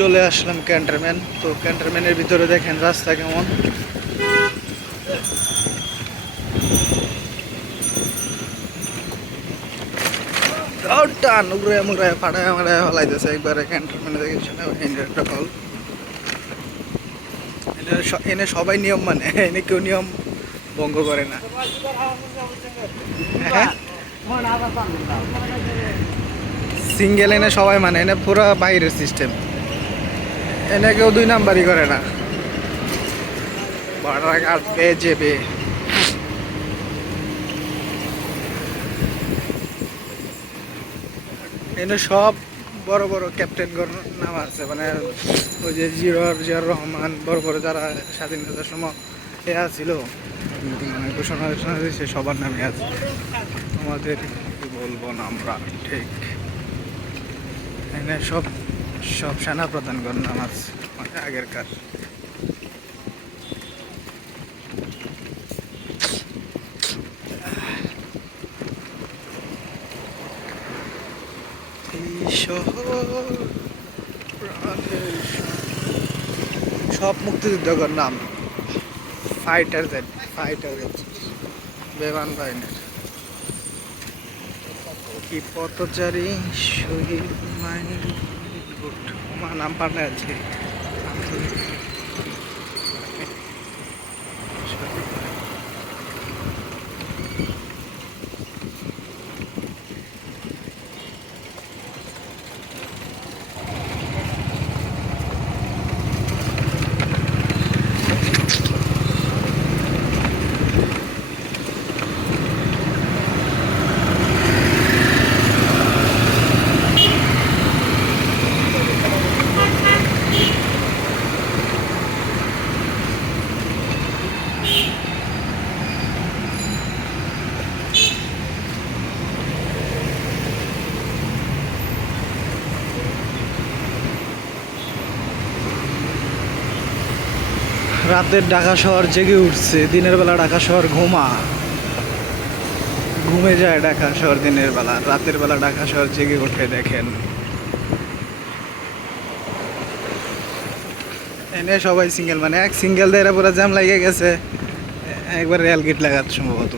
চলে আসলাম ক্যান্টনমেন্ট। তো ক্যান্টনমেন্টের ভিতরে দেখেন রাস্তা কেমন। টান উড়ে মুড়ে ফাটায় মারায় ফেলাইতেছে একবারে ক্যান্টনমেন্টে দেখেছেন একটা হল। এনে সবাই নিয়ম মানে, এনে কেউ নিয়ম ভঙ্গ করে না। হ্যাঁ সিঙ্গেল এনে সবাই মানে, এনে পুরো বাইরের সিস্টেম। এনে কেউ দুই নাম্বারই করে না, বর্ডার কাটবে যেবে। এনে সব বড় বড় ক্যাপ্টেনগণ নাম আছে, মানে ওই যে জিয়াউর রহমান, বড় বড় যারা স্বাধীনতার সময় ছিল মানে ঘোষণা দিয়েছে, সবার নামে আছে। আমাদের কি বলবো না আমরা, ঠিক এনে সব সব সেনা প্রধানগণ নাম আছে মানে আগেরকার। সব মুক্তিযুদ্ধের নাম, ফাইটার জেট, বিমান বাহিনীর কি পথচারী শহীদ মাইন্ড নাম পাল্টে আছে। রাতের ঢাকা শহর জেগে উঠছে, দিনের বেলা ঢাকা শহর ঘুমে যায় ঢাকা শহর দিনের বেলা, রাতের বেলা ঢাকা শহর জেগে ওঠে। দেখেন এনে সবাই সিঙ্গেল মানে এক সিঙ্গেল দিয়ে পুরো জ্যাম লাগিয়ে গেছে, একবার রেল গেট লাগাতে সম্ভবত।